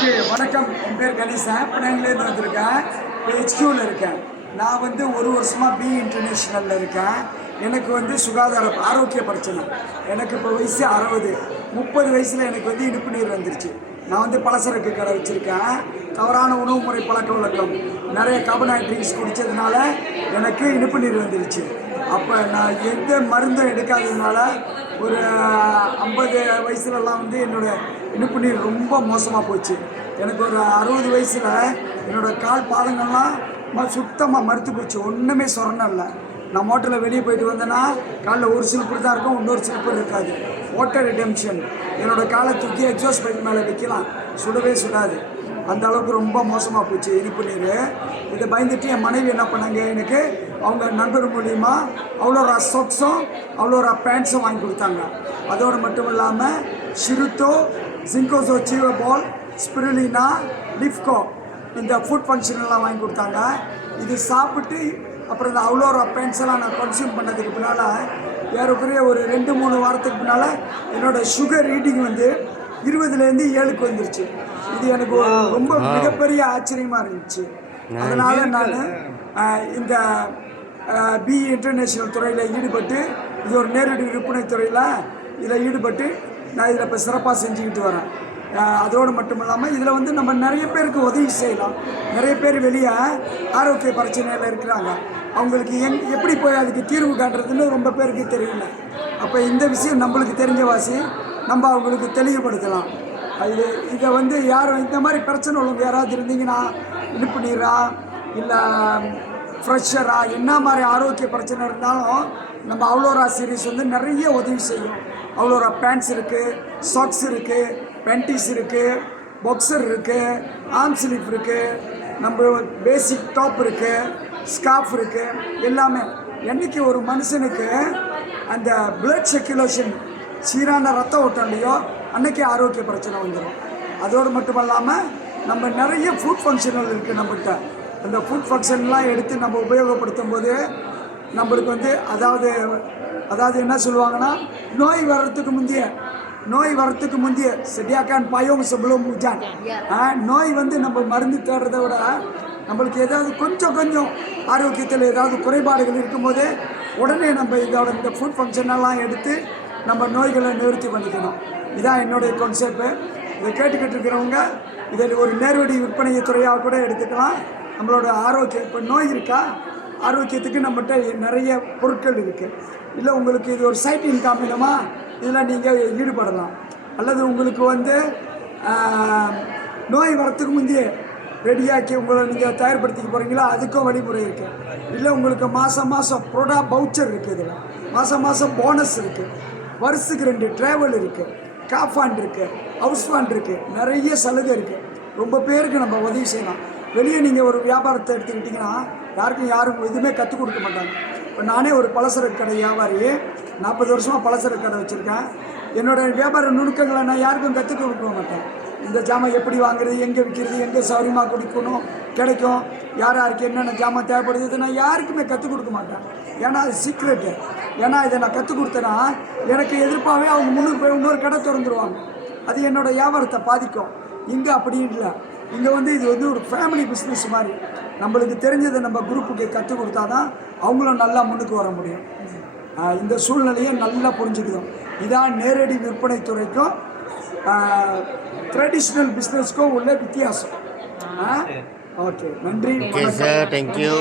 Okay வணக்கம். என் பேர் கணேசன். பிள்ளைங்களேருந்து வந்திருக்கேன். இப்போ ஹெச்கியூவில் இருக்கேன். நான் வந்து ஒரு வருஷமாக பி இன்டர்நேஷ்னலில் இருக்கேன். எனக்கு வந்து சுகாதார ஆரோக்கிய பிரச்சனை. எனக்கு இப்போ வயசு 60. 30 வயசில் எனக்கு வந்து இடுப்பு நீர் வந்துருச்சு. நான் வந்து பலசரக்கு கடை வச்சுருக்கேன். தவறான உணவு முறை பழக்க வழக்கம், நிறைய கார்பனேட் ட்ரிங்க்ஸ் குடித்ததுனால எனக்கு இடுப்பு நீர் வந்துருச்சு. அப்போ நான் எந்த மருந்தும் எடுக்காததுனால ஒரு 50 வயசுலலாம் வந்து என்னோடய இடுப்பு நீர் ரொம்ப மோசமாக போச்சு. எனக்கு ஒரு 60 வயசில் என்னோடய கால் பாதங்கள்லாம் சுத்தமாக மறுத்து போச்சு. ஒன்றுமே சொரணம் இல்லை. நான் மோட்டரில் வெளியே போயிட்டு வந்தேன்னா காலில் ஒரு சிலிப்பர் தான் இருக்கும், இன்னொரு சிலிப்பர் இருக்காது. Water redemption. என்னோடய காலை தூக்கி எக்ஸாஸ்ட் பைப் மேலே வைக்கலாம், சுடவே சுடாது. அந்த அளவுக்கு ரொம்ப மோசமாக போச்சு இனிப்பு நீர். இதை பயந்துட்டு என் மனைவி என்ன பண்ணாங்க, எனக்கு அவங்க நண்பர் மூலிமா அவ்வளோ சாக்ஸும் அவ்வளோ பேண்ட்ஸும் வாங்கி கொடுத்தாங்க. அதோடு மட்டும் இல்லாமல் ஷிருத்தோ, ஜிங்கோசோ சீவபால், ஸ்பிருலினா, லிஃப்கோ இந்த ஃபுட் ஃபங்க்ஷன்லாம் வாங்கி கொடுத்தாங்க. இது சாப்பிட்டு அப்புறம் இந்த அவ்வளோ பேண்ட்ஸ் எல்லாம் நான் கன்சியூம் பண்ணதுக்கு பின்னால் ஏறக்குறைய ஒரு 2-3 வாரத்துக்கு பின்னால் என்னோடய சுகர் ரீடிங் வந்து 20லேருந்து 7க்கு வந்துருச்சு. இது எனக்கு ரொம்ப மிகப்பெரிய ஆச்சரியமாக இருந்துச்சு. அதனால் நான் இந்த பி இன்டர்நேஷ்னல் துறையில் ஈடுபட்டு, இது ஒரு நேரடி விற்பனை துறையில் இதில் ஈடுபட்டு நான் இதில் இப்போ சிறப்பாக செஞ்சுக்கிட்டு வரேன். அதோடு மட்டும் இல்லாமல் இதில் வந்து நம்ம நிறைய பேருக்கு உதவி செய்யலாம். நிறைய பேர் வெளியே ஆரோக்கிய பிரச்சனையில் இருக்கிறாங்க. அவங்களுக்கு எப்படி போய் அதுக்கு தீர்வு காட்டுறதுன்னு ரொம்ப பேருக்கு தெரியல. அப்போ இந்த விஷயம் நம்மளுக்கு தெரிஞ்ச வாசி நம்ம அவங்களுக்கு தெளிவுபடுத்தலாம். இதை வந்து யாரும் இந்த மாதிரி பிரச்சனை உள்ளவங்க யாராவது இருந்தீங்கன்னா, இடுப்பு நீரா இல்லை ஃப்ரெஷரா என்ன மாதிரி ஆரோக்கிய பிரச்சனை இருந்தாலும் நம்ம அவ்வளோரா சீரீஸ் வந்து நிறைய உதவி செய்யும். அவ்வளோரா பேண்ட்ஸ் இருக்குது, சாக்ஸ் இருக்குது, பென்டிஸ் இருக்குது, பாக்ஸர் இருக்குது, ஆர்ம் ஸ்லீவ் இருக்குது, நம்ம பேசிக் டாப் இருக்குது, ஸ்கார்ஃப் இருக்குது. எல்லாமே என்றைக்கு ஒரு மனுஷனுக்கு அந்த பிளட் சர்க்குலேஷன் சீரான ரத்த ஓட்டம் இல்லையோ அன்றைக்கி ஆரோக்கிய பிரச்சனை வந்துடும். அதோடு மட்டும் இல்லாமல் நம்ம நிறைய ஃபுட் ஃபங்க்ஷனல் இருக்குது நம்மகிட்ட. அந்த ஃபுட் ஃபங்க்ஷன்லாம் எடுத்து நம்ம உபயோகப்படுத்தும் போது நம்மளுக்கு வந்து அதாவது என்ன சொல்லுவாங்கன்னா, நோய் வர்றதுக்கு முந்தைய செடியாக்கான் பாயோம் செபுலும் முஜான். நோய் வந்து நம்ம மருந்து தேடுறதை விட நம்மளுக்கு ஏதாவது கொஞ்சம் ஆரோக்கியத்தில் ஏதாவது குறைபாடுகள் இருக்கும்போது உடனே நம்ம இந்த ஃபுட் ஃபங்க்ஷனெல்லாம் எடுத்து நம்ம நோய்களை நிவர்த்தி பண்ணிக்கணும். இதான் என்னுடைய கான்செப்ட். இதை கேட்டுக்கிட்டு இருக்கிறவங்க இதை ஒரு நேரடி விற்பனை துறையாக கூட எடுத்துக்கலாம். நம்மளோட ஆரோக்கியம் இப்போ நோய் இருக்கா, ஆரோக்கியத்துக்கு நம்மகிட்ட நிறைய பொருட்கள் இருக்குது. இல்லை உங்களுக்கு இது ஒரு சைட் இன்கம் வேணுமா, இதில் நீங்கள் ஈடுபடலாம். அல்லது உங்களுக்கு வந்து நோய் வரத்துக்கு முந்தைய ரெடியாக்கி உங்களை நீங்கள் தயார்படுத்திக்க போகிறீங்களா, அதுக்கும் வழிமுறை இருக்குது. இல்லை உங்களுக்கு மாதம் ப்ரோடா பவுச்சர் இருக்குது, இதில் மாதம் போனஸ் இருக்குது, வருஷத்துக்கு 2 ட்ராவல் இருக்குது, காஃப் ஃபண்ட் இருக்குது, ஹவுஸ் ஃபண்ட் இருக்குது, நிறைய சலுகை இருக்குது. ரொம்ப பேருக்கு நம்ம உதவி செய்யலாம். வெளியே நீங்கள் ஒரு வியாபாரத்தை எடுத்துக்கிட்டிங்கன்னா யாரும் எதுவுமே கற்றுக் கொடுக்க மாட்டாங்க. இப்போ நானே ஒரு பலசரக்கு கடை வியாபாரி, 40 வருஷமாக பலசரக்கு கடை வச்சுருக்கேன். என்னோடய வியாபார நுணுக்கங்களை நான் யாருக்கும் கற்றுக் கொடுக்க மாட்டேன். இந்த ஜாமான் எப்படி வாங்குறது, எங்கே விற்கிறது, எங்கே சௌரியமாக குடிக்கணும் கிடைக்கும், யாருக்கு என்னென்ன ஜாமான் தேவைப்படுது நான் யாருக்குமே கற்றுக் கொடுக்க மாட்டேன். ஏன்னா அது சீக்ரெட்டு. ஏன்னா இதை நான் கற்றுக் கொடுத்தேன்னா எனக்கு எதிர்ப்பாகவே அவங்க முன்னுக்கு போய் இன்னொரு கடை திறந்துருவாங்க. அது என்னோடய வியாபாரத்தை பாதிக்கும். இங்கே அப்படி இல்லை. இங்கே வந்து இது வந்து ஒரு ஃபேமிலி பிஸ்னஸ் மாதிரி. நம்மளுக்கு தெரிஞ்சதை நம்ம குரூப்புக்கு கற்றுக் கொடுத்தா தான் அவங்களும் நல்லா முன்னுக்கு வர முடியும். இந்த சூழ்நிலையை நல்லா புரிஞ்சுக்கணும். இதான் நேரடி விற்பனை துறைக்கும் ட்ரெடிஷ்னல் பிஸ்னஸ்க்கும் உள்ள வித்தியாசம். ஓகே, நன்றி. Sir, thank you.